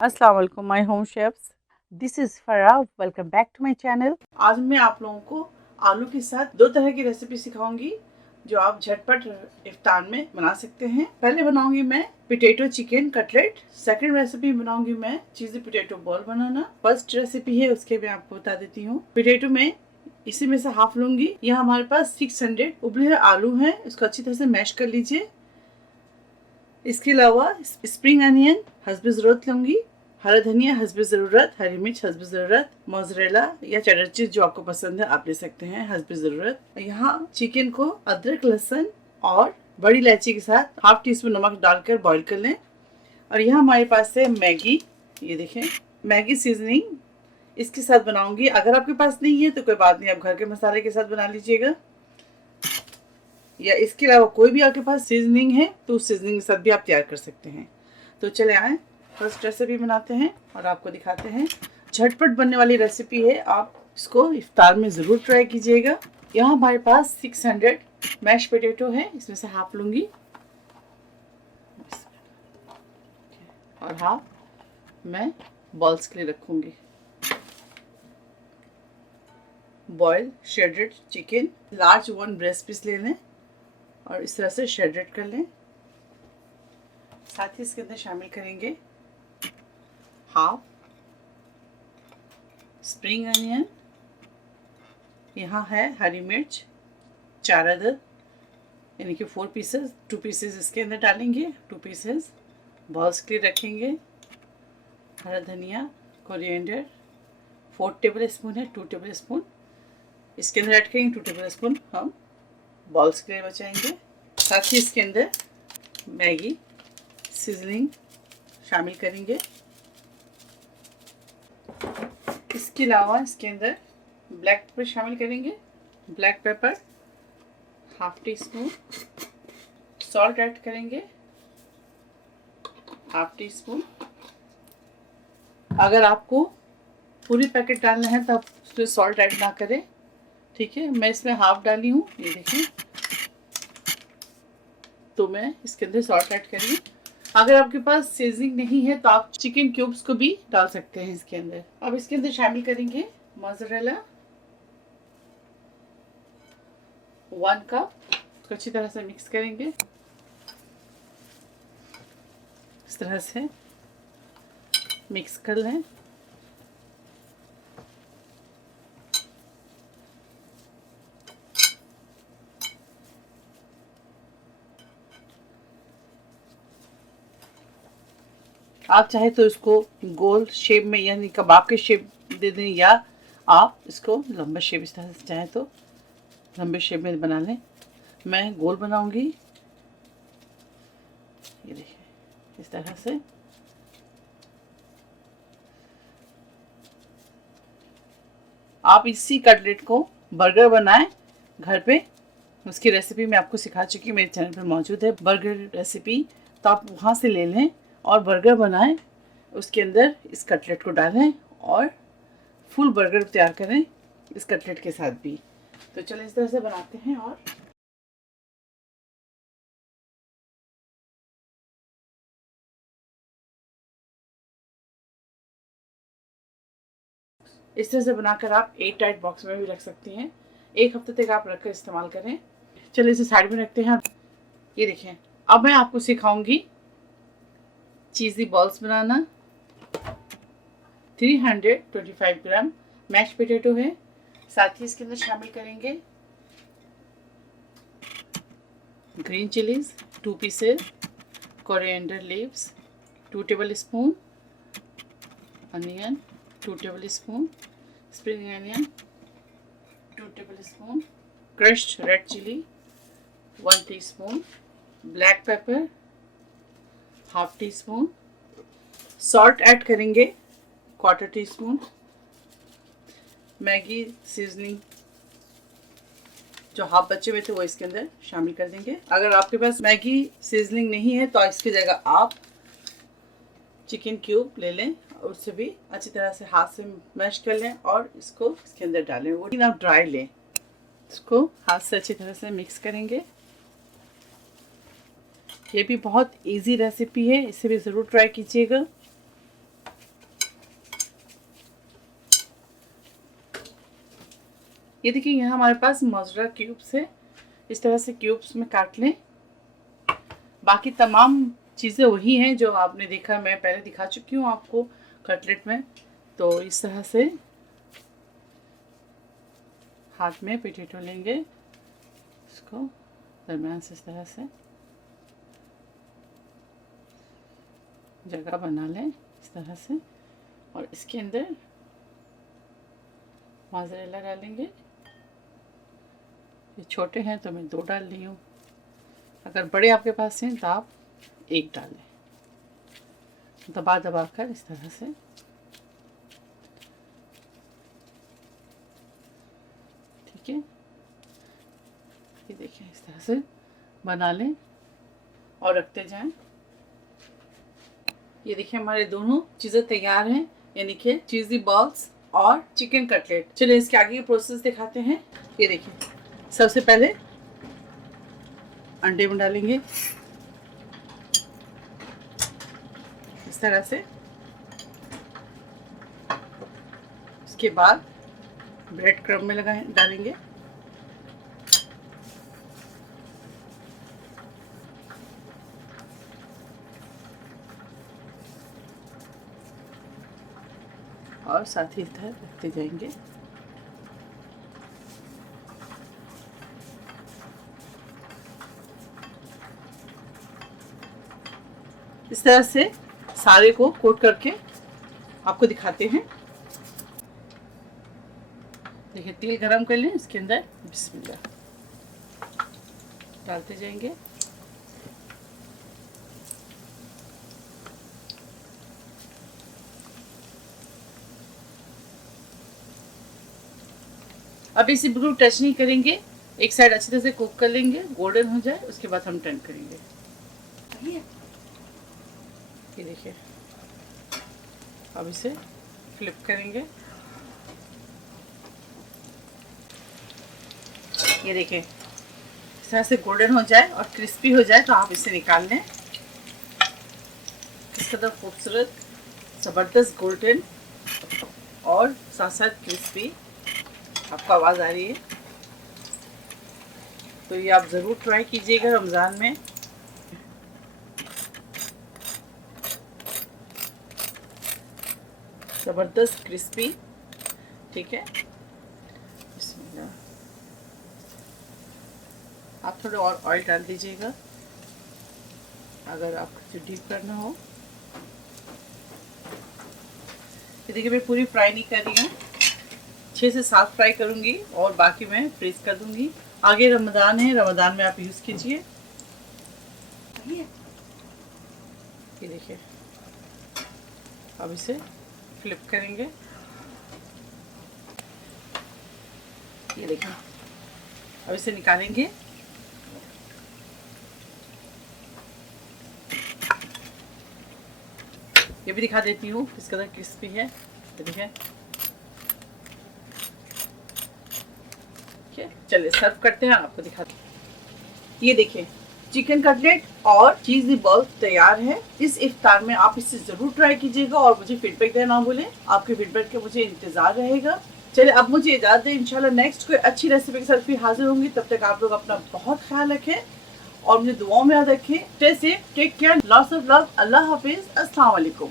अस्सलाम वालेकुम my home chefs, this is Farah. Welcome back to my channel. आज मैं आप लोगों को आलू के साथ दो तरह की रेसिपी सिखाऊंगी जो आप झटपट इफ्तार में बना सकते हैं। पहले बनाऊंगी मैं potato chicken cutlet. Second recipe बनाऊंगी मैं चीज़ी पोटैटो बॉल बनाना। फर्स्ट रेसिपी है उसके मैं आपको बता देती हूँ। पोटैटो में इसी में से हाफ लूंगी। यहाँ हमारे पास 600 उबले हुए आलू हैं, इसको अच्छी तरह से मैश कर लीजिए। इसके अलावा स्प्रिंग अनियन हस्ब ज़रूरत लूँगी, हरा धनिया हस्ब ज़रूरत, हरी मिर्च हस्ब ज़रूरत, मोज़रेला या चेडर चीज़ जो आपको पसंद है आप ले सकते हैं हस्ब ज़रूरत। यहाँ चिकन को अदरक लहसुन और बड़ी इलायची के साथ हाफ टी स्पून नमक डालकर बॉईल कर लें। और यहाँ हमारे पास है मैगी, ये देखें मैगी सीजनिंग, इसके साथ बनाऊंगी। अगर आपके पास नहीं है तो कोई बात नहीं, आप घर के मसाले के साथ बना लीजिएगा, या इसके अलावा कोई भी आपके पास सीजनिंग है तो उस सीजनिंग के साथ भी आप तैयार कर सकते हैं। तो चले आए फर्स्ट रेसिपी बनाते हैं और आपको दिखाते हैं। झटपट बनने वाली रेसिपी है, आप इसको इफ्तार में ज़रूर ट्राई कीजिएगा। यहाँ हमारे पास 600 मैश पोटैटो है, इसमें से हाफ लूँगी और हाफ मैं बॉल्स के लिए रखूँगी। Boil shaded chicken large 1 breast piece ले लें और इस तरह से शेडेड कर लें। साथ ही इसके अंदर शामिल करेंगे हाफ स्प्रिंग अनियन, यहाँ है हरी मिर्च 4 अदद यानी कि 4 पीसेस, 2 पीसेस इसके अंदर डालेंगे, 2 पीसेस बॉल्स के लिए रखेंगे। हरा धनिया कोरिएंडर 4 टेबल स्पून है, 2 टेबल स्पून इसके अंदर ऐड करेंगे, 2 टेबल स्पून हम बॉल्स के लिए बचाएंगे। साथ ही इसके अंदर मैगी सीजनिंग शामिल करेंगे। इसके अलावा इसके अंदर ब्लैक पेपर शामिल करेंगे, black pepper half tea spoon, salt add करेंगे हाफ टी स्पून। अगर आपको पूरी पैकेट डालना है तो आप उसमें सॉल्ट ऐड ना करें, ठीक है। मैं इसमें हाफ डाली हूँ, ये देखिए, तो मैं इसके अंदर सॉल्ट ऐड करी। अगर आपके पास सीजनिंग नहीं है तो आप चिकन क्यूब्स को भी डाल सकते हैं इसके अंदर। अब इसके अंदर शामिल करेंगे मोज़रेला 1 कप, इसको अच्छी तरह से मिक्स करेंगे। इस तरह से मिक्स कर लें। आप चाहे तो इसको गोल शेप में यानी कबाब के शेप दे दें, या आप इसको लंबा शेप इस तरह से चाहें तो लंबे शेप में बना लें। मैं गोल बनाऊंगी, ये देखिए इस तरह से। आप इसी कटलेट को बर्गर बनाएं घर पे, उसकी रेसिपी मैं आपको सिखा चुकी हूँ, मेरे चैनल पर मौजूद है बर्गर रेसिपी, तो आप वहाँ से ले लें और बर्गर बनाएं, उसके अंदर इस कटलेट को डालें और फुल बर्गर तैयार करें इस कटलेट के साथ भी। तो चलिए इस तरह से बनाते हैं। और इस तरह से बनाकर आप एयर टाइट बॉक्स में भी रख सकती हैं, 1 हफ्ते तक आप रखकर इस्तेमाल करें। चलिए इसे साइड में रखते हैं। ये देखें, अब मैं आपको सिखाऊंगी चीज़ी बॉल्स बनाना। 325 ग्राम मैश पोटैटो है, साथ ही इसके अंदर शामिल करेंगे green chillies 2 pieces, coriander leaves 2 table spoon, onion 2 table spoon, spring onion 2 table spoon, crushed red chilli 1 teaspoon, black pepper half tea spoon, salt add करेंगे 1/4 टीस्पून, मैगी सीजनिंग जो half बचे हुए थे वो इसके अंदर शामिल कर देंगे। अगर आपके पास मैगी सीजनिंग नहीं है तो इसकी जगह आप चिकन क्यूब ले लें और उससे भी अच्छी तरह से हाथ से मैश कर लें और इसको इसके अंदर डालें। वो आप ड्राई लें, इसको हाथ से अच्छी तरह से मिक्स करेंगे। ये भी बहुत इजी रेसिपी है, इसे भी ज़रूर ट्राई कीजिएगा। ये देखिए यहाँ हमारे पास मोज़रेला क्यूब्स है, इस तरह से क्यूब्स में काट लें। बाकी तमाम चीज़ें वही हैं जो आपने देखा, मैं पहले दिखा चुकी हूँ आपको कटलेट में। तो इस तरह से हाथ में पोटैटो लेंगे, इसको दरम्यान से इस तरह से जगह बना लें इस तरह से, और इसके अंदर मोज़रेला डालेंगे। ये छोटे हैं तो मैं 2 डाल रही हूँ, अगर बड़े आपके पास हैं तो आप 1 डालें। दबा दबा कर इस तरह से ठीक है, ये देखिए इस तरह से बना लें और रखते जाएं। ये देखिए हमारे दोनों चीज़ें तैयार हैं, यानी कि चीज़ी बॉल्स और चिकन कटलेट। चलिए इसके आगे के प्रोसेस दिखाते हैं। ये देखिए सबसे पहले अंडे में डालेंगे इस तरह से, उसके बाद ब्रेड क्रम्ब में डालेंगे, और साथ ही इस तरह रखते जाएंगे। इस तरह से सारे को कोट करके आपको दिखाते हैं। देखिए तेल गरम कर लें, इसके अंदर बिस्मिल्लाह डालते जाएंगे। अब इसे बिल्कुल टच नहीं करेंगे, एक साइड अच्छी तरह से कुक कर लेंगे, गोल्डन हो जाए उसके बाद हम टर्न करेंगे। ये देखिए अब इसे फ्लिप करेंगे। ये देखिए इस तरह से गोल्डन हो जाए और क्रिस्पी हो जाए तो आप इसे निकाल लें। इस कदर खूबसूरत ज़बरदस्त गोल्डन और साथ साथ क्रिस्पी, आपको आवाज़ आ रही है, तो ये आप ज़रूर ट्राई कीजिएगा रमज़ान में। ज़बरदस्त क्रिस्पी, ठीक है। बिस्मिल्लाह, आप थोड़ा और ऑयल डाल दीजिएगा अगर आपको जो डीप करना हो। ये देखिए मैं पूरी फ्राई नहीं कर रही हूँ, 6 से 7 फ्राई करूँगी और बाकी मैं फ्रीज कर दूँगी। आगे रमज़ान है, रमज़ान में आप यूज़ कीजिए। ये देखिए अब इसे फ्लिप करेंगे। ये देखिए अब इसे निकालेंगे। ये भी दिखा देती हूँ किस कदर क्रिस्पी है। ये देखिए, चलिए सर्व करते हैं, आपको दिखाते हैं। ये देखिए चिकन कटलेट और चीज़ी बॉल तैयार है। इस इफ्तार में आप इसे जरूर ट्राई कीजिएगा और मुझे फीडबैक देना ना भूलें। आपके फीडबैक के मुझे इंतजार रहेगा। चलिए अब मुझे इजाजत दें, इंशाल्लाह नेक्स्ट कोई अच्छी रेसिपी के साथ फिर हाजिर होंगी। तब तक आप लोग अपना बहुत ख्याल रखें और मुझे दुआओं में याद रखें। Stay safe, take care, lots of love, अल्लाह हाफिज, अस्सलाम वालेकुम।